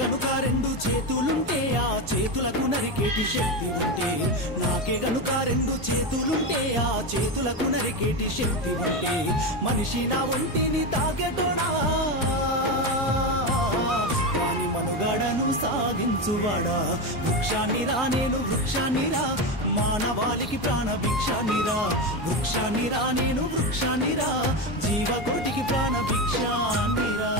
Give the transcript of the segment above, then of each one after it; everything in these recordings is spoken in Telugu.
గనుక రెండు చేతులుంటే ఆ చేతులకు నరికేటి శక్తి ఉంటే, నాకే గనుక రెండు చేతులుంటే ఆ చేతులకు నరికేటి శక్తి ఉంటే, మనిషి నా ఒంటిని తాకెటోడా వాని మనుగడను సాగించువాడా. వృక్షాన్నిరా నేను వృక్షాన్నిరా, మానవాళికి ప్రాణ భిక్షాన్నిరా. వృక్షాన్నిరా నేను వృక్షాన్నిరా, జీవకోటికి ప్రాణ భిక్షాన్నిరా.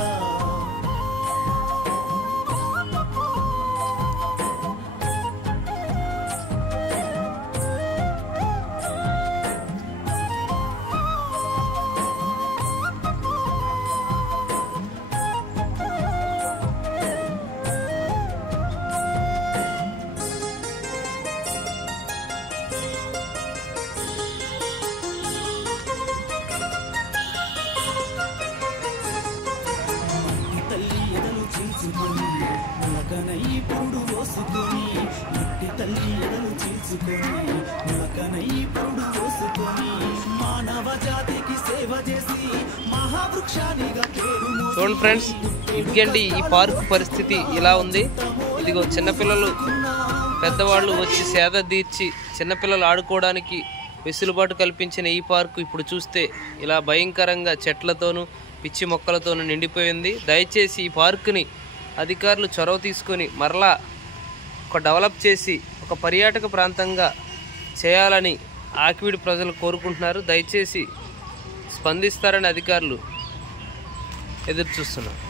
ములకనై పురుడు పోసుకొని, మట్టి తల్లి ఎడలు చీల్చుకొని, ములకనై పురుడు పోసుకొని, మానవ జాతికి సేవ చేసి మహావృక్షానిగా పేరు. చూడండి ఫ్రెండ్స్, ఇదిగండి ఈ పార్క్ పరిస్థితి ఇలా ఉంది. ఇదిగో చిన్నపిల్లలు పెద్దవాళ్ళు వచ్చి సేద తీర్చి చిన్నపిల్లలు ఆడుకోవడానికి వెసులుబాటు కల్పించిన ఈ పార్కు ఇప్పుడు చూస్తే ఇలా భయంకరంగా చెట్లతోనూ పిచ్చి మొక్కలతోనూ నిండిపోయింది. దయచేసి ఈ పార్కుని అధికారులు చొరవ తీసుకొని మరలా ఒక డెవలప్ చేసి ఒక పర్యాటక ప్రాంతంగా చేయాలని ఆకివీడు ప్రజలు కోరుకుంటున్నారు. దయచేసి స్పందిస్తారని అధికారులు ఎదురు చూస్తున్నారు.